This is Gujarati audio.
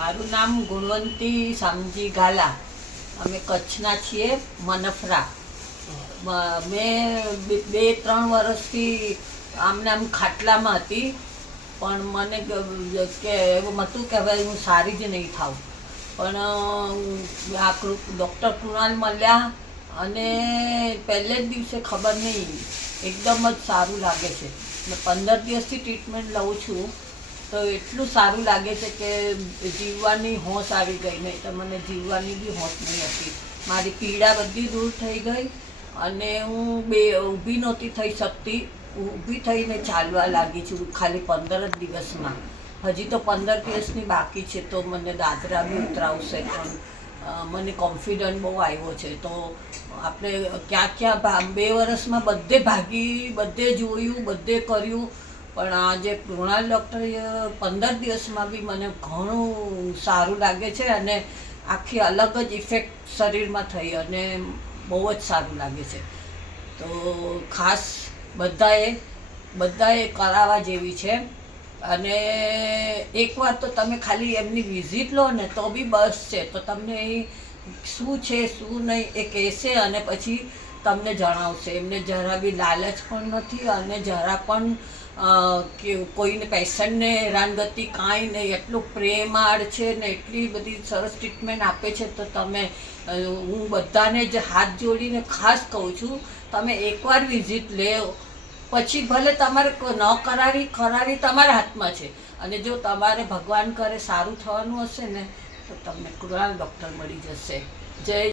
મારું નામ ગુણવંતી શામજી ગાલા. અમે કચ્છના છીએ, મનફરા. મેં 2-3 વર્ષથી આમને આમ ખાટલામાં હતી, પણ મને કે એવું હતું કે હવે હું સારી જ નહીં થાઉં. પણ આ ડૉક્ટર કૃણાલ મળ્યા અને પહેલે જ દિવસે ખબર નહીં એકદમ જ સારું લાગે છે. મેં 15 દિવસથી ટ્રીટમેન્ટ લઉં છું, તો એટલું સારું લાગે છે કે જીવવાની હોશ આવી ગઈ. નહીં તો મને જીવવાની બી હોશ નહીં હતી. મારી પીડા બધી દૂર થઈ ગઈ અને હું ઊભી નહોતી થઈ શકતી. ઊભી થઈને ચાલવા લાગી છું ખાલી 15 જ દિવસમાં. હજી તો 15 દિવસની બાકી છે, તો મને દાદરા બી ઉતરાવશે. પણ મને કોન્ફિડન્ટ બહુ આવ્યો છે. તો આપણે ક્યાં 2 વર્ષમાં બધે જોયું, બધે કર્યું, પણ આ જે કૃણાલ ડૉક્ટર 15 દિવસમાં બી મને ઘણું સારું લાગે છે અને આખી અલગ જ ઇફેક્ટ શરીરમાં થઈ અને બહુ જ સારું લાગે છે. તો ખાસ બધાએ કરાવવા જેવી છે. અને એકવાર તો તમે ખાલી એમની વિઝિટ લો ને તો બી બસ છે. તો તમને એ શું છે શું નહીં એ કહેશે અને પછી તમને જણાવશે. એમને જરા બી લાલચ પણ નથી અને જરા પણ કે કોઈને પેશન્ટને હેરાનગતિ કાંઈ નહીં. એટલું પ્રેમાળ છે ને એટલી બધી સરસ ટ્રીટમેન્ટ આપે છે. તો હું બધાને જ હાથ જોડીને ખાસ કહું છું, તમે એકવાર વિઝિટ લો, પછી ભલે તમારે ન કરાવી તમારા હાથમાં છે. અને જો તમારે ભગવાન કરે સારું થવાનું હશે ને તો તમને કૃણાલ ડૉક્ટર મળી જશે. જય